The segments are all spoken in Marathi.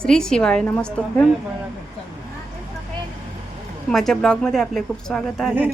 श्री शिवाय नमस्तुभ्यम. माझ्या ब्लॉगमध्ये आपले खूप स्वागत आहे.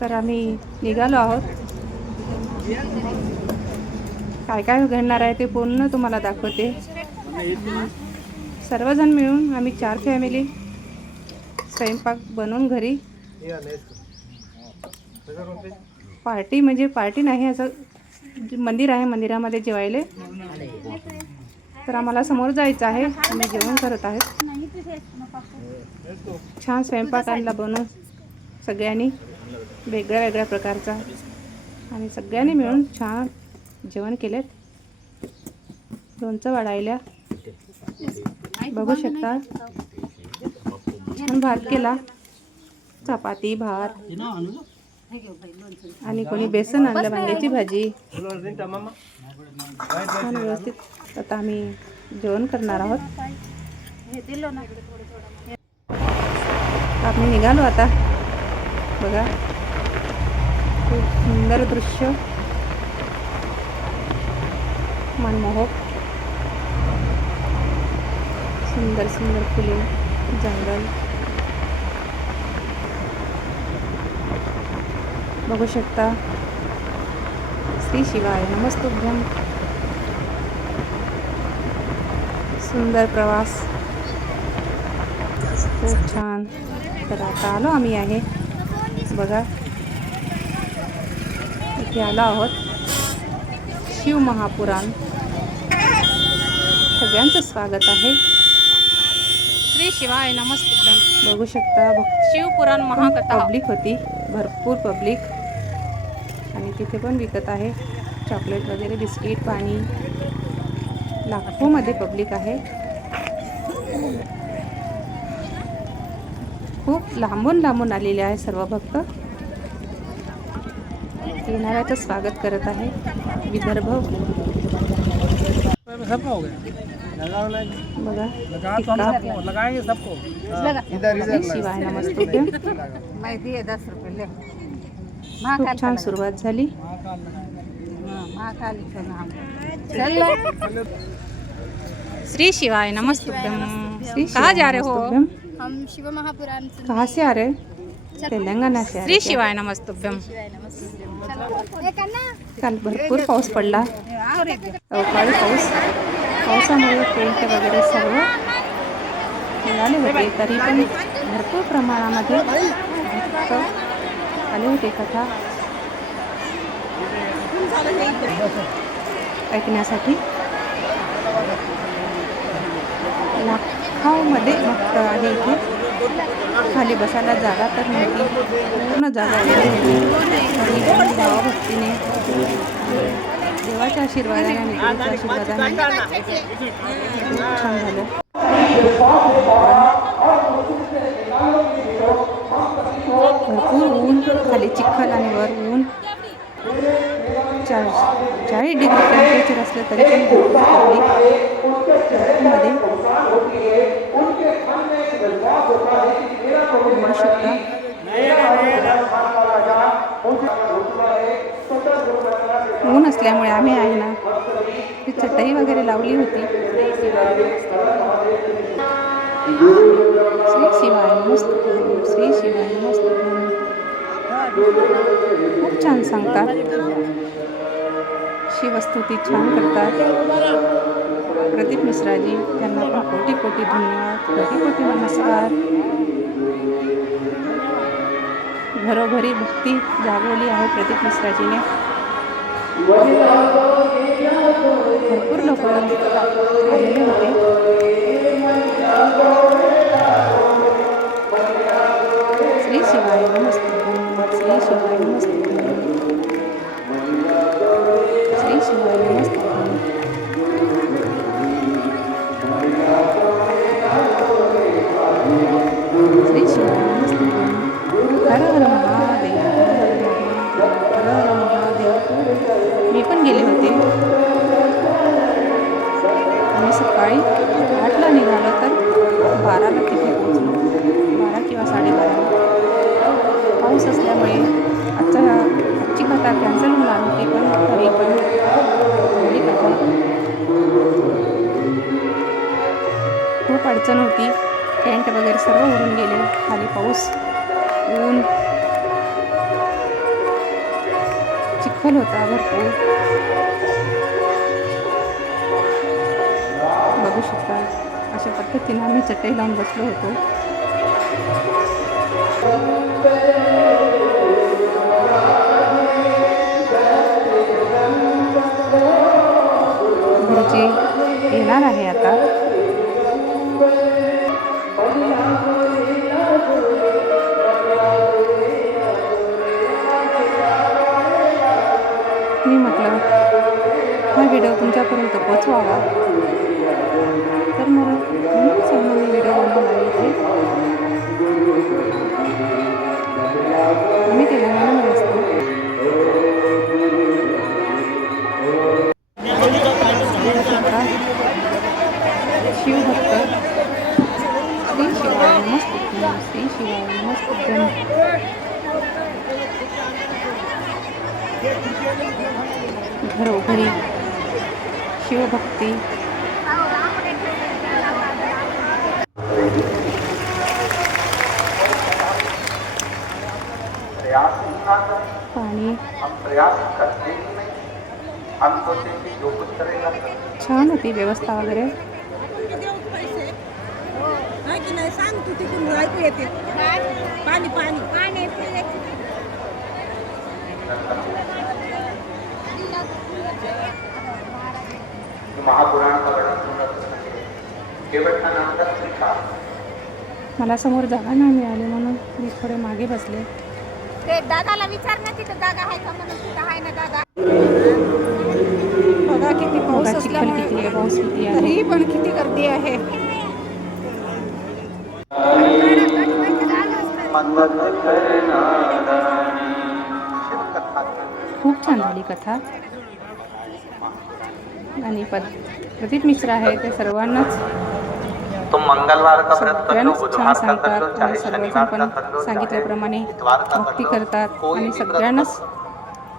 तर आम्ही निघालो आहोत. काय काय घडणार आहे ते पूर्ण तुम्हाला दाखवते. सर्वजण मिळून आम्ही 4 फॅमिली स्वयंपाक बनवून घरी पार्टी म्हणजे पार्टी नाही, असं मंदिर आहे, मंदिरामध्ये जेवायले. तर आम्हाला समोर जायचं आहे. आम्ही जेवण करत आहेत. छान स्वयंपाक आणला बनवून सगळ्यांनी वेगळ्या वेगळ्या प्रकारचा, आणि सगळ्यांनी मिळून छान जेवण केलेत. लोणचं वाढायला बघू शकता. छान भात केला, चपाती भात, आणि कोणी बेसन आणलं, वांग्याची भाजी. छान व्यवस्थित आता आम्ही जेवण करणार आहोत. आम्ही निघालो आता. बघा खूप सुंदर दृश्य, मनमोहक, सुंदर सुंदर फुले, जंगल बघू शकता. श्री शिवाय नमस्तुभ्यम. सुंदर प्रवास, खूप छान. तर आता आलो आम्ही आहे. बघा इथे आलो आहोत. शिव महापुराण. सगळ्यांचं स्वागत आहे. श्री शिवाय नमस्तुभ्यम. बघू शकता शिवपुराण महाकथा. पब्लिक होती, भरपूर पब्लिक, आणि तिथे पण विकत आहे चॉकलेट वगैरे, बिस्किट, पाणी. लाखोमध्ये पब्लिक आहे. खूप लांबून लांबून आलेले आहे सर्व भक्त. येणाऱ्याचं स्वागत करत आहे विदर्भ. बघा शिवाय नमस्तुभ्यम. खूप छान सुरुवात झाली. श्री शिवाय नमस्तुभ्यम. कहाँ जा रहे हो? हम शिव महापुराण कहाँ से आ रहे? तेलंगाना से. श्री शिवाय नमस्तुभ्यम. काल भरपूर पाऊस पडला, अवकाळी पाऊस. पावसामुळे टेंट वगैरे सर्व मिळाले होते, तरी पण भरपूर प्रमाणामध्ये भक्त आले होते कथा ऐकण्यासाठी. लाखांमध्ये भक्त आहे इथे. खाली बसायला जागा तर नव्हती, पूर्ण जागा भावभक्तीने, देवाच्या आशीर्वादाने आणि देवाच्या आशीर्वादाने खूप छान झालं. भरपूर ऊन, खाली चिखल आणि वर ऊन. 40 डिग्री टेम्परेचर असलं तरी पण मध्ये बघू शकता. ऊन असल्यामुळे आम्ही आहे ना ती चटई वगैरे लावली होती. श्री शिवाय नमस्तुभ्यम. श्री शिवाय नमस्तुभ्यम. खूप छान सांगतात, शिवस्तुती छान करतात. प्रदीप मिश्राजी, त्यांना पण कोटी कोटी धन्यवाद, कोटी कोटी नमस्कार. घरोघरी भक्ती जागवली आहे प्रदीप मिश्राजीने. भरपूर लोक आलेले होते. श्री शिवाय नमस्तुभ्यम. श्री शिवाय नमस्तुभ्यम. श्री शिवाय नमस्तुभ्यम. श्री शिवाय नमस्तुभ्यम. हर हर महादेव. हर हर महादेव. मी पण गेले होते. आम्ही सकाळी खूप अडचण होती. टेंट वगैरे सर्व उडून गेले. खाली पाऊस, ऊन, चिखल होता भरपूर. बघू शकता अशा पद्धतीने आम्ही चटई लावून बसलो होतो. गुरुजी येणार आहे आता. मी म्हटलं हा व्हिडिओ तुमच्यापर्यंत पोचवावा, तर म्हणूनच मी व्हिडिओ बनवला इथे. आम्ही केला म्हणून असतो. शिवभक्त श्री शिवाय नमस्तुभ्यं, श्री शिवाय नमस्तुभ्यं. घरोघरी शिवभक्ती. पाणी छान होती व्यवस्था वगैरे. पाणी पाणी पाणी मला समोर जागा नाही मिळाली म्हणून मी थोडे मागे बसले. ते दादाला विचार ना तिथं जागा आहे का म्हणून. तिथं आहे ना जागा. बघा किती पाऊस बघा चिखल किती आहे, पाऊस किती आहे. तरी पण किती गर्दी आहे. खूप छान झाली कथा. आणि प्रदीप मिश्रा आहे ते सर्वांनाच तुम मंगलवार का व्रत कर लो, सगळ्यांनाच छान बुधवार का कर सांगतात. लो, आणि चाहे सर्वजण शनिवार पण का कर लो, सांगितल्याप्रमाणे इतवार का भक्ती कर लो, करतात. कोई आणि भी व्रत सगळ्यांनाच करो,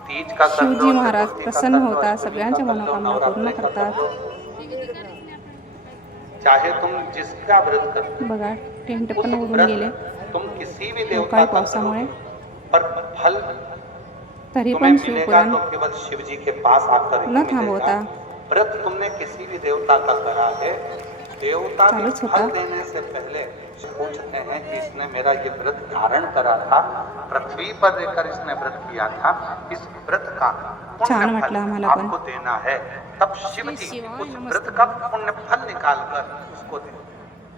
तीज का कर लो, शिवजी महाराज चतुर्थी का प्रसन्न कर लो, होतात. अष्टमी सगळ्यांच्या का कर लो, मनोकामना नवरात्रि पूर्ण का कर करतात. लो. चाहे तुम जिसका व्रत करो, बघा टेंट उस पण उडून व्रत गेले तुम किसी भी देवता अवकाळी का पावसामुळे. करो, पर फल तरी तुम्हें पण मिलेगा शिवपुराण तो केवल शिव जी के पास आकर ही न मिलेगा. थांबवता व्रत तुमने किसी भी देवता का करा है, देवता भी चालूच फल होता. देने से पहले पूछते हैं कि इसने मेरा ये व्रत धारण करा था, पृथ्वी पर रहकर इसने व्रत किया था, इस व्रत का छान पुण्य वाटलं फल आम्हाला पण. आपको देना है. तब शिव जी उस व्रत का पुण्य फल निकाल कर उसको दे.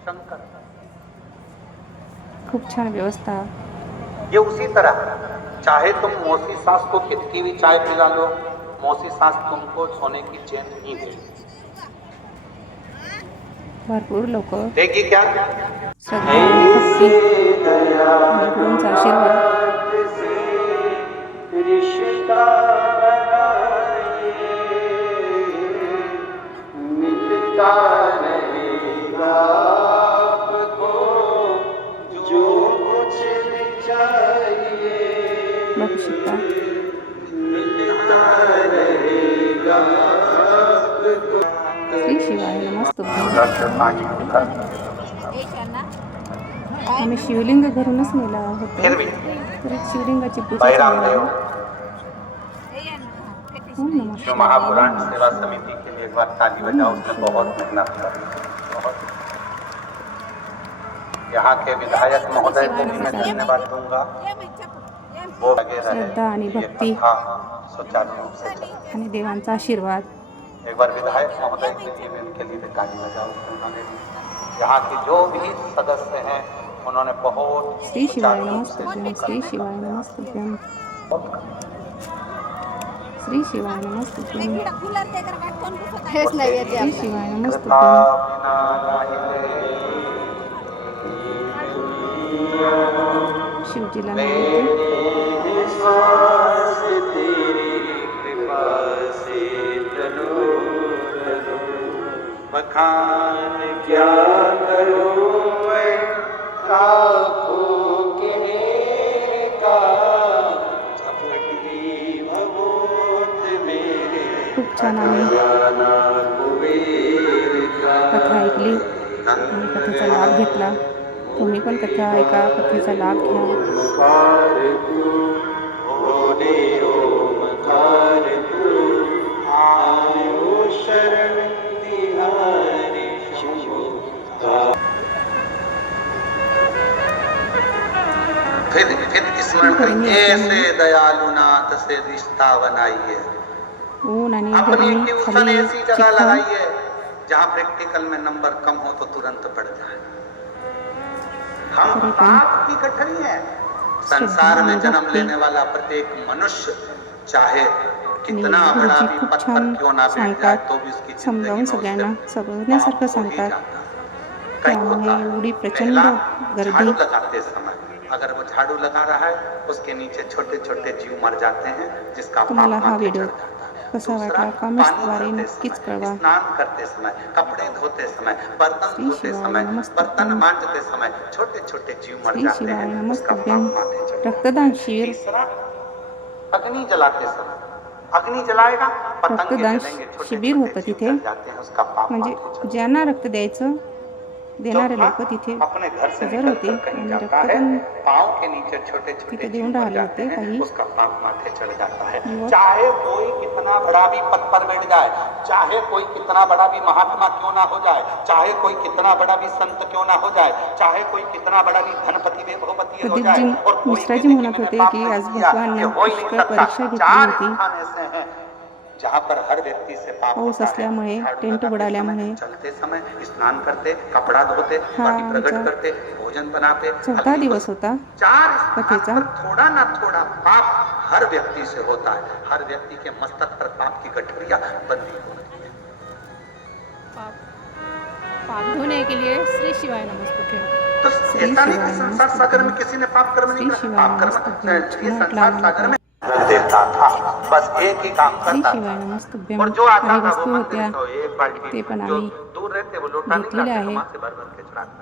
शंकर खूप छान व्यवस्था. ये उसी तरह, चाहे तुम मौसी सास को कितनी भी चाय पिला लो, मौसी सास तुमको सोने की चेन नहीं देगी. भरपूर लोक देगी क्या? श्रद्धा आणि भक्ती आणि गुरूंचा आशीर्वाद. बघू शकता श्री शिवाय नमस्तुभ्यं. आम्ही शिवलिंग घरूनच नेला होता. फिर भी तर शिवलिंगाची पूजा भाई चालू आहे. रामदेव ओम नमः जो शिवाय. महापुराण सेवा समिति के लिए एक बार ताली बजाओ. उसने बहुत मेहनत की. बहुत. यहाँ के विधायक महोदय को भी मैं धन्यवाद दूंगा. वो लगे रहे श्रद्धा आणि ये भक्ती कथा सुचारू रूप से चले. आणि देवांचा आशीर्वाद. एक बार विधायक महोदय के लिए भी उनके लिए भी ताली बजाओ. उन्होंने यहाँ के जो भी सदस्य हैं उन्होंने बहुत श्री शिवाय सुचारू रूप से नमस्तुभ्यं, इसको श्री करने शिवाय का नमस्तुभ्यं, प्रयास. श्री शिवाय नमस्तुभ्यं, हेच नाही येते श्री आपल्याला. शिवाय कृपा नमस्तुभ्यं. विना नाहि शिवजीला नैवेद्य. श्वास तेरी कृपा से तनो तनो बखान क्या करूं मैं लाखों के का झपटी ममोत मेरे खूप छान आम्ही गाना कुबेर का कथा ऐकली. आणि कथेचा लाभ घेतला. तुम्ही पण कथा ऐका, कथेचा लाभ घ्या. फिर स्मरण ऐसे दयालुनाथ से रिश्ता बनाइए, ऊन आणि अपनी गरमी ट्यूशन खाली ऐसी जगह चिखल लगाइए जहाँ प्रैक्टिकल में नंबर कम हो तो तुरंत बढ़ जाए। हम आपकी गठरी है। संसार में जन्म लेने वाला प्रत्येक मनुष्य चाहे कितना बड़ा गुरुजी भी खूप पद पर छान क्यों ना बैठ जाए सांगतात, तो भी उसकी समजावून जिंदगी में सगळ्यांना उससे समजण्यासारखं पाप हो ही सांगतात. जाता है। कई त्यामुळे होता है। एवढी प्रचंड पहला, गर्दी. झाड़ू लगाते समय अगर वो झाड़ू लगा रहा है उसके नीचे छोटे छोटे जीव मर जाते हैं जिसका पाप तुम्हाला हा माथे व्हिडिओ चढ़ जाता है। कसा दूसरा, वाटला पानी कमेंट्सद्वारे भरते नक्कीच समय, कळवा. स्नान करते समय, कपड़े धोते समय, बर्तन श्री धोते शिवाय समय, नमस्तुभ्यं. बर्तन मांजते समय छोटे छोटे जीव मर श्री जाते शिवाय हैं उसका नमस्तुभ्यं. पाप माथे चढ़ जाता है। रक्तदान शिबिर. तीसरा, अग्नि जलाते समय अग्नि जलाएगा पतंगे रक्तदान जलेंगे, छोटे शिबिर छोटे होतं जीव तिथे. जल जाते हैं उसका पाप म्हणजे माथे चढ़ ज्यांना रक्त द्यायचं देणारे चौथा, लोक तिथे अपने घर से हजर होते निकलकर कहीं आणि जाता रक्त है, पण पाँव के नीचे छोटे छोटे तिथे जीव देऊन मर राहिले जाते होते हैं काही उसका पाप माथे चढ़ जाता है। युवक. चाहे कोई कितना बड़ा भी पद पर बैठ जाए, चाहे कोई कितना बड़ा भी महात्मा क्यों ना हो जाए, चाहे कोई कितना बड़ा भी संत क्यों ना हो जाए, चाहे कोई कितना बड़ा भी धनपति वैभवपति हो जाए, प्रदीपजी और कोई मिश्राजी भी म्हणत मैंने होते पाप की नहीं आज किया, भगवानने ये हो ही नहीं पुष्कळ सकता। परीक्षा घेतली चार होती. स्थान ऐसे हैं जहाँ पर हर व्यक्ति से पाप पाऊस होता है। असल्यामुळे, झाड़ू टेंट लगाते बुडाल्यामुळे. समय, चलते समय, स्नान करते, कपड़ा धोते, हा पानी प्रकट आमचा करते, भोजन बनाते, 4था अग्नि दिवस होता चार कथेचा. स्थान पर थोड़ा ना थोड़ा पाप हर व्यक्ति से होता है। हर व्यक्ति के मस्तक पर पाप की गठरिया बंधी होती है। पाप धोने के लिए श्री शिवाय नमस्तुभ्यं. तो श्री ऐसा नहीं शिवाय कि संसार नमस्तुभ्यं. सागर में किसी ने पाप कर्म नहीं श्री किया, शिवाय पाप कर्म नमस्तुभ्यं. ये छान संसार वाटला सागर मला. में देता था, बस एक ही काम श्री करता शिवाय था। नमस्तुभ्यं. और जो आता काही था वो वस्तू मंदिर होत्या तो एक बाल्टी, ते पण जो आम्ही दूर रहते वो लोटा नहीं घेतलेले लाते, आहे. वहां से भर भर के चढ़ाते।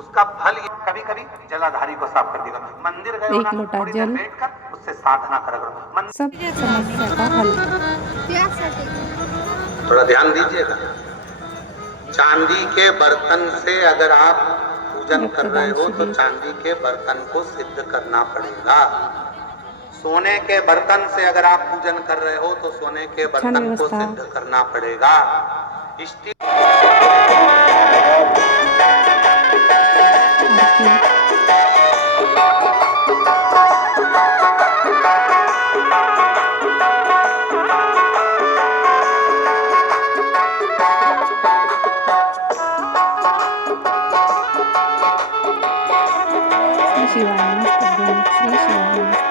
उसका फल ये कभी कभी जलाधारी को साफ कर देगा। मंदिर गए हो एक ना, लोटा थोड़ी देर जल. बैठकर उससे साधना करा करो। सब समस्या का हल. त्यासाठी थोड़ा ध्यान दीजिएगा। चांदी के बर्तन से अगर आप पूजन कर रहे हो तो चांदी के बर्तन को सिद्ध करना पड़ेगा। सोने के बर्तन से अगर आप पूजन कर रहे हो तो सोने के बर्तन को व्यवस्था. सिद्ध करना पड़ेगा। स्टील आरती. श्री शिवाय नमस्तुभ्यं. श्री शिवाय नमस्तुभ्यं.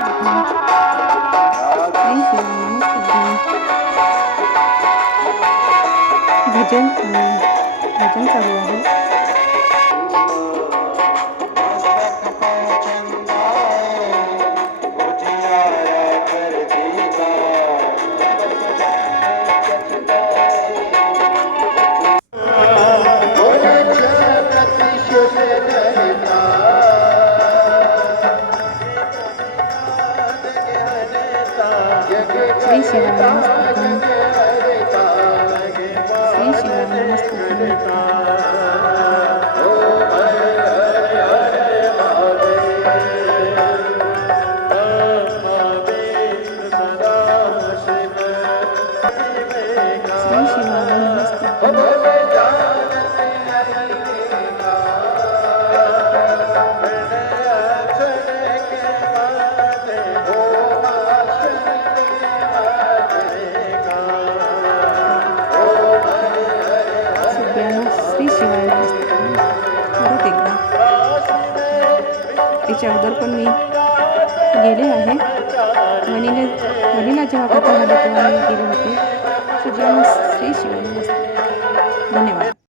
श्री शिवाय नमस्तुभ्यं. भजन भजन चालू आहे. श्री शिवाय नमस्तुभ्यं. श्री शिवाय नमस्तुभ्यं. श्री शिवाय नमस्तुभ्यं. सगळ्यांना श्री शिवाय नमस्तुभ्यं. परत एकदा याच्या अगोदर पण मी गेले आहे. वणीला जेव्हा कथा झाली तेव्हा मी गेले होते. सगळ्यांना श्री शिवाय नमस्तुभ्यं. धन्यवाद.